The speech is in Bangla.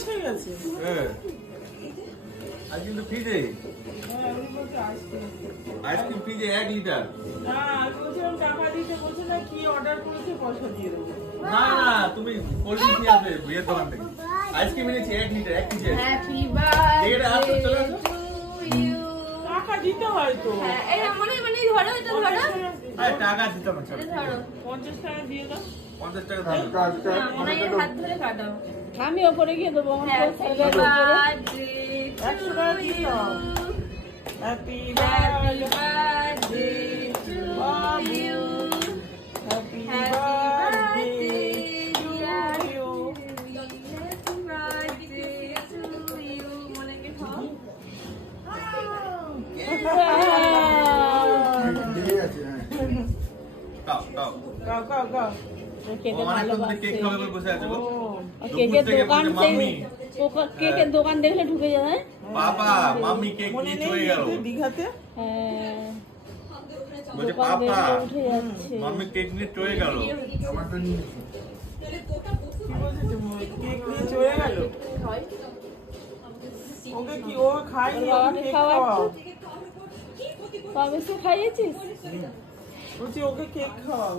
শেষ হয়ে গেছে। হ্যাঁ আজ কিন্তু ফ্রিজে হ্যাঁ আমি বলছি আইসক্রিম। আইসক্রিম ফ্রিজে 1 লিটার। না আমি বলছিলাম টাকা দিতে, বলছে না কি অর্ডার করেছে পয়সা দিয়ে দেবো। না না তুমি কোল্ড ড্রিঙ্ক নিয়ে আসবে বিয়ের দোকান থেকে। আইসক্রিম এনেছি 1 লিটার 1 কেজি। হ্যাপি এটা আসো চলে আসো। Birthday to you. টাকা দিতে হয় তো। হ্যাঁ এই মনে মনে ধরো এটা ধরো। আরে টাকা দিতে হবে চলো। এটা ধরো। 50 টাকা দিয়ে দাও। 50 টাকা ধার। না মনে হয় হাত ধরে কাটাও। আমি ওপরে গিয়ে দেবো আমার হ্যাপি পয়সা উপরে। বার্থডে 100 টু টাকা দিয়ে ইউ। দাও। Happy happy birthday birthday to you. Happy happy birthday birthday to dear you. Happy birthday to you. মনে কে খাও। দাও দাও। গাও গাও গাও। ও ও কেকের অনেকক্ষণ ধরে ভালোবাসে। কেক খাবে বলে বসে আছে গো। ও কেকের দুপুর থেকে দোকান বলছে, মাম্মি কেকের দোকান দেখলে ঢুকে যায়। পাপা মাম্মি কেক মনে নিয়ে নেই চলে গেল। দীঘাতে? হ্যাঁ বলছে দোকান পাপা দেখলে উঠে যাচ্ছে। মাম্মি কেক নিয়ে চলে গেল। কি বলছে তুমি? কেক নিয়ে চলে গেল? ওকে কি ও খায়নি, ওকে বাবাকে কেক খাওয়াচ্ছ? খাওয়াও। তবে সে খাইয়েছিস? বলছি ওকে কেক খাওয়াও।